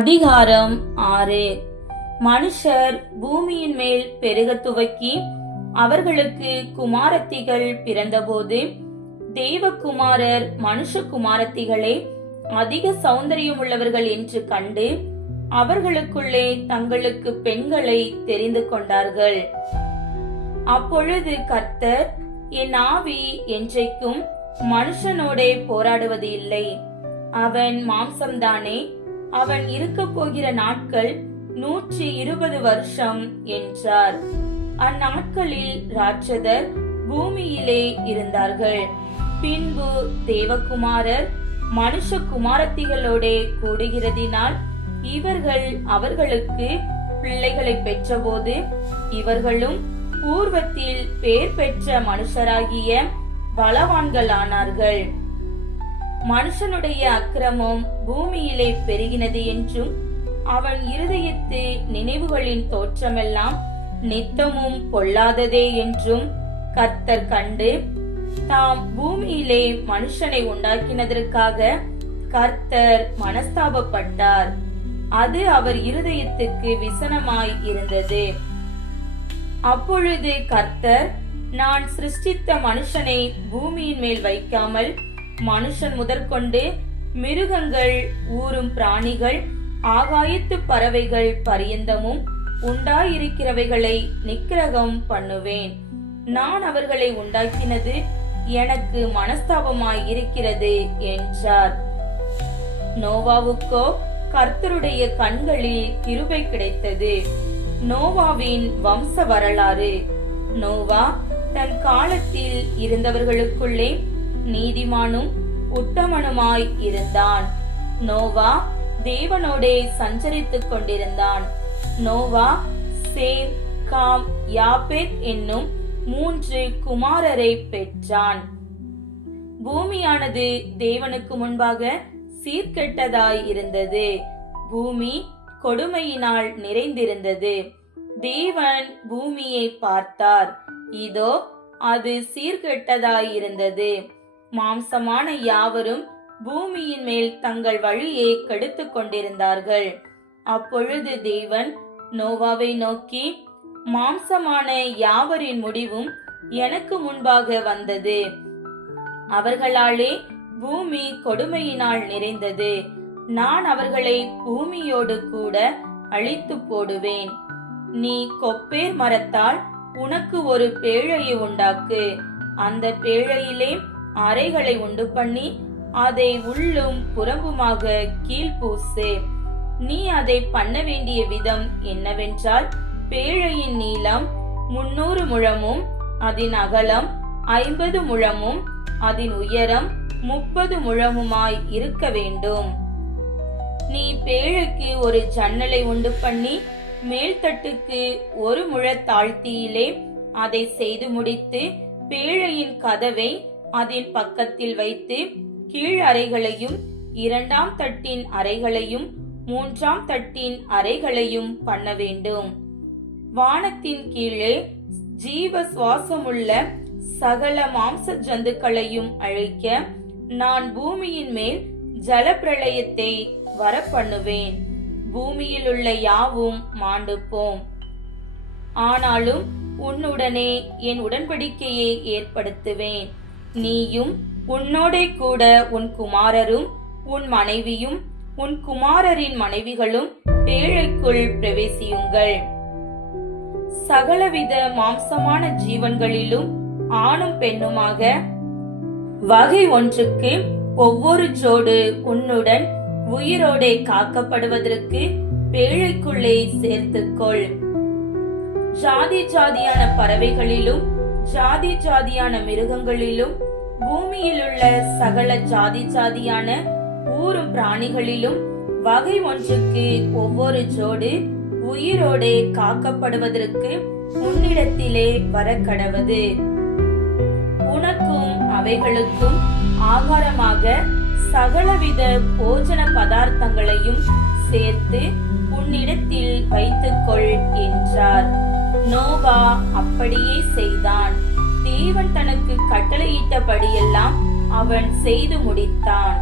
அதிகாரம் 6. மனுஷர் பூமியின் மேல் பெருக துவக்கி அவர்களுக்கு குமாரத்திகள் பிறந்தபோது தேவகுமாரர் மனுஷகுமாரத்திகளே அதிக சௌந்தரியமுள்ளவர்கள் என்று கண்டு அவர்களுக்குள்ளே தங்களுக்கு பெண்களை தெரிந்து கொண்டார்கள். அப்பொழுது கர்த்தர், என் ஆவி என்றைக்கும் மனுஷனோடே போராடுவது இல்லை, அவன் மாம்சம்தானே, அவன் இருக்க போகிற நாட்கள் 120 வருஷம் என்றார். அந்நாட்களில் ராட்சதர் பூமியிலே இருந்தார்கள். பின்பு தேவகுமாரர் மனுஷகுமாரத்திகளோடே கூடுகிறதினால் இவர்கள் அவர்களுக்கு பிள்ளைகளை பெற்றபோது இவர்களும் பூர்வத்தில் பேர் பெற்ற மனுஷராகிய பலவான்களானார்கள். மனுஷனுடைய அக்கிரமம் பூமியிலே பெருகினது என்றும் அவன் இருதயத்து நினைவுகளின் தோற்றமெல்லாம் நித்தமும் பொல்லாததே என்றும் கர்த்தர் கண்டு தாம் பூமியிலே மனுஷனை உண்டாக்கினதற்காக கர்த்தர் மனஸ்தாபப்பட்டார். அது அவர் இருதயத்துக்கு விசனமாய் இருந்தது. அப்பொழுது கர்த்தர், நான் சிருஷ்டித்த மனுஷனை பூமியின் மேல் வைக்காமல் மனுஷன் முதற்கொண்டு மிருகங்கள், ஊரும் பிராணிகள், ஆகாயத்து பறவைகள் பரியந்தமும் உண்டாயிருக்கிறவைகளை நிக்கிரகம் பண்ணுவேன். நான் அவர்களை உண்டாக்கினது எனக்கு மனஸ்தாபமாய் இருக்கிறது என்றார். நோவாவுக்கோ கர்த்தருடைய கண்களில் கிருபை கிடைத்தது. நோவாவின் வம்ச வரலாறு. நோவா தன் காலத்தில் இருந்தவர்களுக்குள்ளே நீதிமானும் உத்தமனுமாய் இருந்தான். நோவா தேவனோடே சஞ்சரித்துக் கொண்டிருந்தான். நோவா சேம், காம், யாபேத் என்னும் 3 குமாரரை பெற்றான். பூமியானது தேவனுக்கு முன்பாக சீர்கெட்டதாய் இருந்தது. பூமி கொடுமையினால் நிறைந்திருந்தது. தேவன் பூமியை பார்த்தார், இதோ அது சீர்கெட்டதாய் இருந்தது. மாம்சமான யாவரும் பூமியின் மேல் தங்கள் வழியை கெடுத்துக் கொண்டிருந்தார்கள். அப்பொழுது தேவன் நோவாவை நோக்கி, மாம்சமான யாவரின் முடிவும் எனக்கு முன்பாக வந்தது. அவர்களாலே பூமி கொடுமையினால் நிறைந்தது. நான் அவர்களை பூமியோடு கூட அழித்து போடுவேன். நீ கொப்பேர் மரத்தால் உனக்கு ஒரு பேழையை உண்டாக்கு. அந்த பேழையிலே அறைகளை உண்டு பண்ணி அதை உள்ளும் புறம்புமாக கீழ்பூசு. நீ அதை பண்ண வேண்டிய விதம் என்னவென்றால், பேழையின் நீளம் 300 முழமும் அதன் அகலம் 50 முழமும் அதன் உயரம் 30 முழமுமாய் இருக்க வேண்டும். நீ பேழைக்கு ஒரு ஜன்னலை உண்டு பண்ணி மேல்தட்டுக்கு 1 முழ தாழ்த்தியிலே அதை செய்து முடித்து பேழையின் கதவை அதன் பக்கத்தில் வைத்து கீழ் அறைகளையும் 2ஆம் தட்டின் அறைகளையும் 3ஆம் தட்டின் அறைகளையும் பண்ண வேண்டும். வானத்தின் கீழே ஜீவ சுவாசமுள்ள சகல மாம்ச ஜந்துக்களையும் அழிக்க நான் பூமியின் மேல் ஜலப்பிரளயத்தை வரப்பண்ணுவேன். பூமியில் உள்ள யாவும் மாண்டு போம். ஆனாலும் உன்னுடனே என் உடன்படிக்கையை ஏற்படுத்துவேன். நீயும் உன்னோடே கூட உன் குமாரரும் உன் மனைவியும் உன் குமாரரின் மனைவிகளும் பேழைக்குள் பிரவேசியுங்கள். சகலவித மாம்சமான ஜீவன்களிலும் ஆணும் பெண்ணுமாக வகை ஒன்றுக்கு ஒவ்வொரு ஜோடு உன்னுடன் உயிரோடே காக்கப்படுவதற்கு பேழைக்குள்ளே சேர்த்துக்கொள். ஜாதி ஜாதியான பறவைகளிலும் ஜாதி ஜாதியான மிருகங்களிலும் பூமியில் உள்ள சகல ஜாதி ஜாதியான ஊரும் பிராணிகளிலும் வகை ஒன்றுக்கு ஒவ்வொரு ஜோடு உயிரோடே காக்கப்படுவதற்கு உன்னிடத்திலே வரக்கடவது. உனக்கும் அவைகளுக்கும் ஆகாரமாக சகலவித போஜன பதார்த்தங்களையும் சேர்த்து உன்னிடத்தில் வைத்துக்கொள் என்றார். நோவா அப்படியே செய்தான். தேவன் தனக்கு கட்டளையிட்டபடியெல்லாம் அவன் செய்து முடித்தான்.